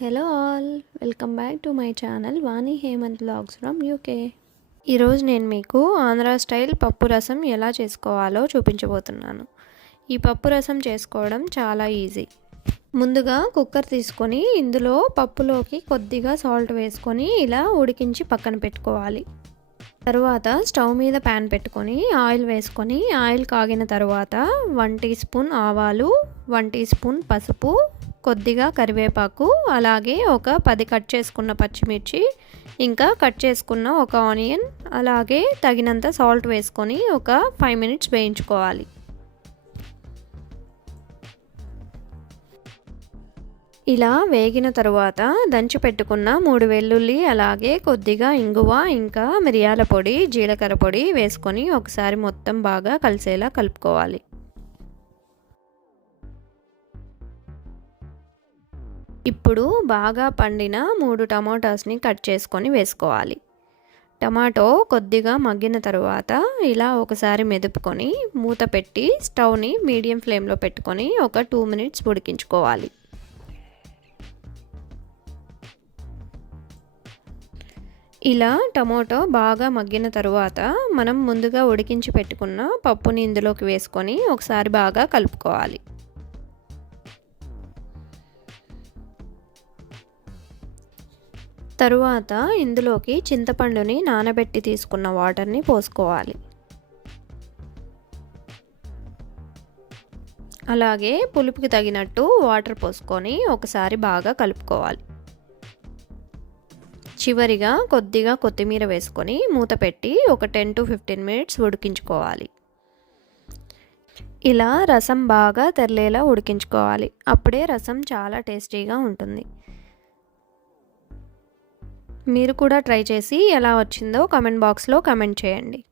Hello all welcome back to my channel Vani Hemanth blogs from UK ఈరోజు నేను మీకు Andhra style పప్పు రసం ఎలా చేసుకోవాలో చూపించబోతున్నాను. ఈ పప్పు రసం చేసుకోవడం చాలా ఈజీ. ముందుగా కుక్కర్ తీసుకొని ఇందులో పప్పులోకి కొద్దిగా సాల్ట్ వేసుకొని ఇలా ఉడికించి పక్కన పెట్టుకోవాలి. తరువాత స్టవ్ మీద ప్యాన్ పెట్టుకొని ఆయిల్ వేసుకొని ఆయిల్ కాగిన తర్వాత వన్ టీ స్పూన్ ఆవాలు వన్ టీ స్పూన్ పసుపు కొద్దిగా కరివేపాకు అలాగే ఒక పది కట్ చేసుకున్న పచ్చిమిర్చి ఇంకా కట్ చేసుకున్న ఒక ఆనియన్ అలాగే తగినంత సాల్ట్ వేసుకొని ఒక ఫైవ్ మినిట్స్ వేయించుకోవాలి. ఇలా వేగిన తరువాత దంచి పెట్టుకున్న మూడు వెల్లుల్లి అలాగే కొద్దిగా ఇంగువ ఇంకా మిరియాల పొడి జీలకర్ర పొడి వేసుకొని ఒకసారి మొత్తం బాగా కలిసేలా కలుపుకోవాలి. ఇప్పుడు బాగా పండిన మూడు టమాటాస్ని కట్ చేసుకొని వేసుకోవాలి. టమాటో కొద్దిగా మగ్గిన తరువాత ఇలా ఒకసారి మెదుపుకొని మూత పెట్టి స్టవ్ని మీడియం ఫ్లేమ్లో పెట్టుకొని ఒక టూ మినిట్స్ ఉడికించుకోవాలి. ఇలా టమాటో బాగా మగ్గిన తరువాత మనం ముందుగా ఉడికించి పెట్టుకున్న పప్పుని ఇందులోకి వేసుకొని ఒకసారి బాగా కలుపుకోవాలి. తరువాత ఇందులోకి చింతపండుని నానబెట్టి తీసుకున్న వాటర్ని పోసుకోవాలి. అలాగే పులుపుకి తగినట్టు వాటర్ పోసుకొని ఒకసారి బాగా కలుపుకోవాలి. చివరిగా కొద్దిగా కొత్తిమీర వేసుకొని మూత పెట్టి ఒక టెన్ టు ఫిఫ్టీన్ మినిట్స్ ఉడికించుకోవాలి. ఇలా రసం బాగా తెరలేలా ఉడికించుకోవాలి. అప్పుడే రసం చాలా టేస్టీగా ఉంటుంది. మీరు కూడా ట్రై చేసి ఎలా వచ్చిందో కమెంట్ బాక్స్లో కమెంట్ చేయండి.